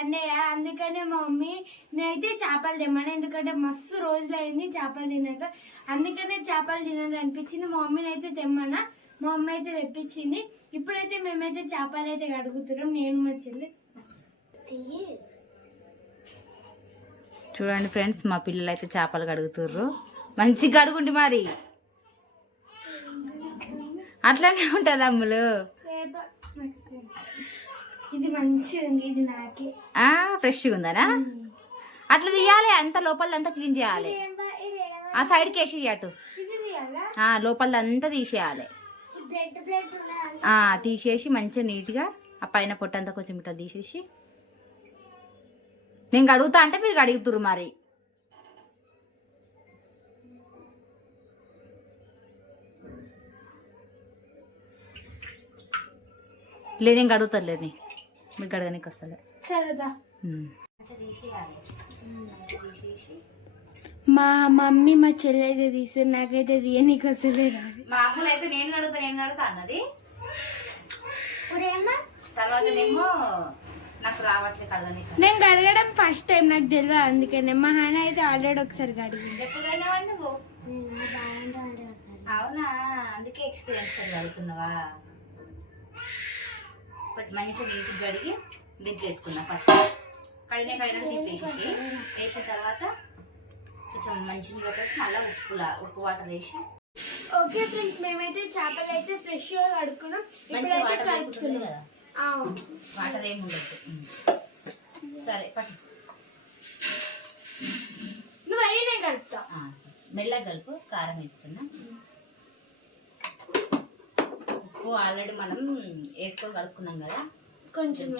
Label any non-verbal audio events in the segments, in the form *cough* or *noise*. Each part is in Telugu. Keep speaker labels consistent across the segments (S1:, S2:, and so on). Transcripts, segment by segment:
S1: సండే అందుకనే మా మమ్మీ నేనైతే చేపలు తెమ్మను ఎందుకంటే మస్తు రోజులు అయింది చేపలు తినాక. అందుకనే చేపలు తినాలి అనిపించింది. మా మమ్మీని అయితే తెమ్మన్నా. మా మమ్మీ అయితే తెప్పించింది. ఇప్పుడైతే మేమైతే చేపలు అయితే కడుగుతున్నాం. నేను మా చెల్లి.
S2: చూడండి ఫ్రెండ్స్ మా పిల్లలు అయితే చేపలు కడుగుతుర్రు. మంచిగా కడుగుండి మరి. అట్లానే ఉంటుంది అమ్ములు.
S1: ఇది మంచిగా ఉంది ఇది నాకే.
S2: ఆ, ఫ్రెష్గా ఉందనా? అట్లా తీయాలి అంత లోపలంతా క్లీన్ చేయాలి. ఆ సైడ్కి వేసి అటు. లోపలంతా తీసేయాలి. తీసేసి మంచిగా నీట్గా ఆ పైన పొట్టంతా కొంచెం ఇట్లా తీసేసి. నేను కడుగుతా అంటే మీరు కడుగుతురు మరి. లే నేను కడుగుతాను మీకు
S1: సరదా.
S2: ఉమ్.
S1: మా మమ్మీ మా చెల్లి అయితే తీస్తే నాకైతే తీయనీకి వస్తలే రాదు.
S2: మామూలు అయితే నేను కడుగుతా నేను కడుగుతా అన్నది. తర్వాతనేమో నాకు రావట్లేదు కడగనికి.
S1: నేను కడగడం ఫస్ట్ టైం నాకు తెలియదు అందుకనే మా నాన్న అయితే ఆల్రెడీ ఒకసారి కడిగింది
S2: ఎప్పుడు కడిగినావండి నువ్వు అవునా అందుకే ఎక్స్పీరియన్స్ కడుగుతున్నావా కొంచెం మంచిగా నీట్గా కడిగి దీంట్లో వేసుకున్నా ఫస్ట్ కడిగిన కడిగిన దీంట్లో వేసేసి వేసిన తర్వాత కొంచెం మంచి నీళ్ళతో మళ్ళీ ఉప్పు ఉప్పు వాటర్ వేసి.
S1: ఓకే ఫ్రెండ్స్ మేమైతే చేపలు అయితే ఫ్రెష్గా కడుక్కున్నాం.
S2: మంచి
S1: ఇప్పుడైతే
S2: వాటర్
S1: కలుపుతున్నాం.
S2: కదా? వాటర్ ఏమి ఉండదు. సరే పట్టు.
S1: నువ్వు అయినే కలుపుతా.
S2: మెల్లగా కలుపు కారం వేస్తున్నా ఆల్రెడీ మనం వేసుకొని కలుపుకున్నాం కదా.
S1: కొంచెం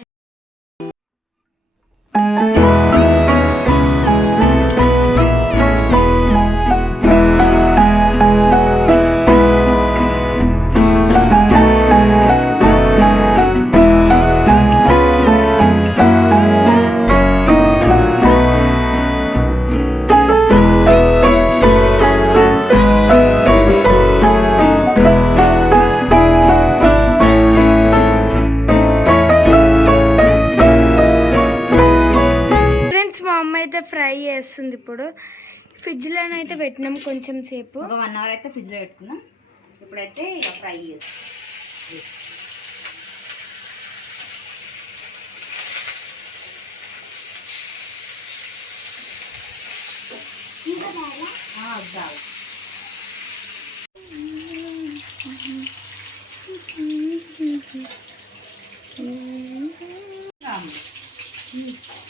S1: అయితే ఫ్రై చేస్తుంది ఇప్పుడు. ఫ్రిడ్జ్లోనే అయితే పెట్టినాం కొంచెం సేపు.
S2: ఒక వన్ అవర్ అయితే ఫ్రిడ్జ్లో పెట్టుకున్నాం. ఇప్పుడైతే ఇక ఫ్రై చేస్తాం.
S1: Mm-hmm.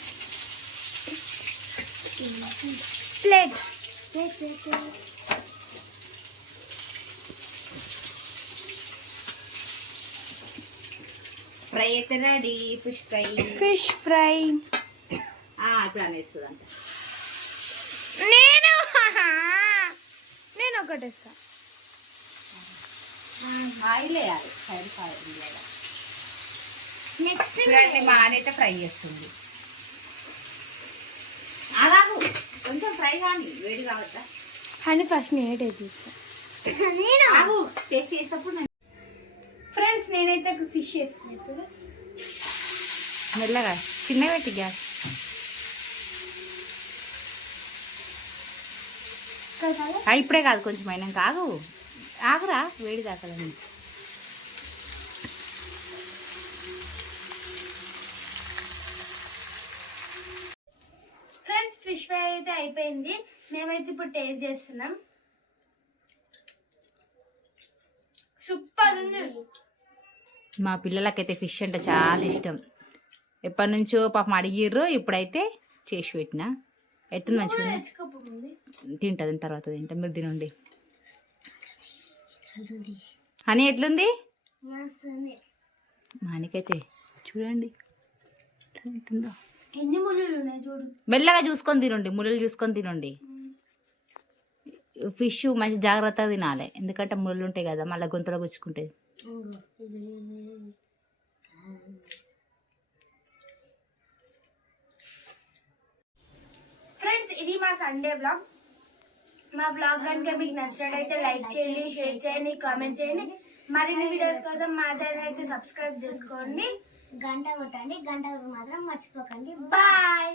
S2: ఫ్రై అయితే ready fish fry
S1: fish fry
S2: ఇప్పుడు అనేస్తుంది అంట
S1: నేను? *laughs* నేను ఒకటి ఇస్తా.
S2: ఆయిల్ వేయాలి. సైడ్ ఆయిల్
S1: నెక్స్ట్
S2: చూడండి మా అయితే ఫ్రై చేస్తుంది. అలాగు కొంచెం ఫ్రై కానీ వేడి కావద్దా?
S1: అని ఫస్ట్ నేనే తీస్తా
S2: ఆగు టేస్ట్ చేసేటప్పుడు నేను
S1: ఫ్రెండ్స్ నేనైతే ఒక ఫిష్ చేస్తాను ఇప్పుడు.
S2: మెల్లగా చిన్న పెట్టి గ్యాస్. ఇప్పుడే కాదు కొంచెం అయినాక ఆగు. ఆగురా వేడి దాకదండి
S1: ఫ్రెండ్స్ ఫిష్ ఫ్రై అయితే అయిపోయింది. మేమైతే ఇప్పుడు టేస్ట్ చేస్తున్నాం. సూపర్ ఉంది.
S2: మా పిల్లలకైతే ఫిష్ అంటే చాలా ఇష్టం. ఎప్పటి నుంచో పాపం అడిగిర్రు ఇప్పుడైతే చేసి పెట్టిన. ఎట్టుంది మంచిగా తింటుంది తర్వాత తింటాం. మీరు తినండి. హనీ ఎట్లుంది? మానికైతే చూడండి. మెల్లగా చూసుకొని తినండి ముళ్ళు చూసుకొని తినండి. ఫిష్ మంచి జాగ్రత్తగా తినాలి. ఎందుకంటే ముళ్ళు ఉంటాయి కదా మళ్ళీ గొంతులో గుచ్చుకుంటాయి.
S1: ఫ్రెండ్స్ ఇది మా సండే బ్లాగ్ మా బ్లాగ్ కనుక మీకు నచ్చినట్టయితే లైక్ చేయండి షేర్ చేయండి కామెంట్ చేయండి. మరిన్ని వీడియోస్ కోసం మా ఛానల్ అయితే సబ్స్క్రైబ్ చేసుకోండి.
S3: గంట కొట్టండి గంట మాత్రం మర్చిపోకండి.
S1: బాయ్